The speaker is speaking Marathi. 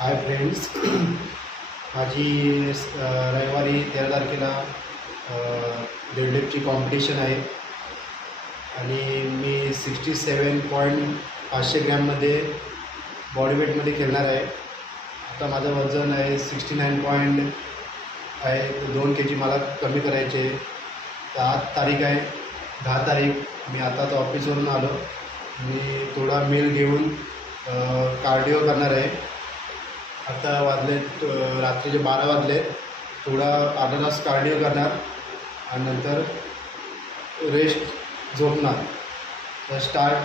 हाय फ्रेंड्स, माझी रविवारी 13 तारखेला डेडलिफ्टची कॉम्पिटिशन आहे आणि मी 67.500 ग्रॅममध्ये बॉडीवेटमध्ये खेळणार आहे. आता माझं वजन आहे 69 आहे. 2 kg मला कमी करायचे. तर 8 तारीख आहे, 10 तारीख मी आताच ऑफिसवरून आलो. मी थोडा मील घेऊन कार्डिओ करणार आहे. आता वाजले रात्रीचे 12 वाजले. थोडा अर्धा तास कार्डिओ करणार आणि नंतर रेस्ट झोपणार. तर स्टार्ट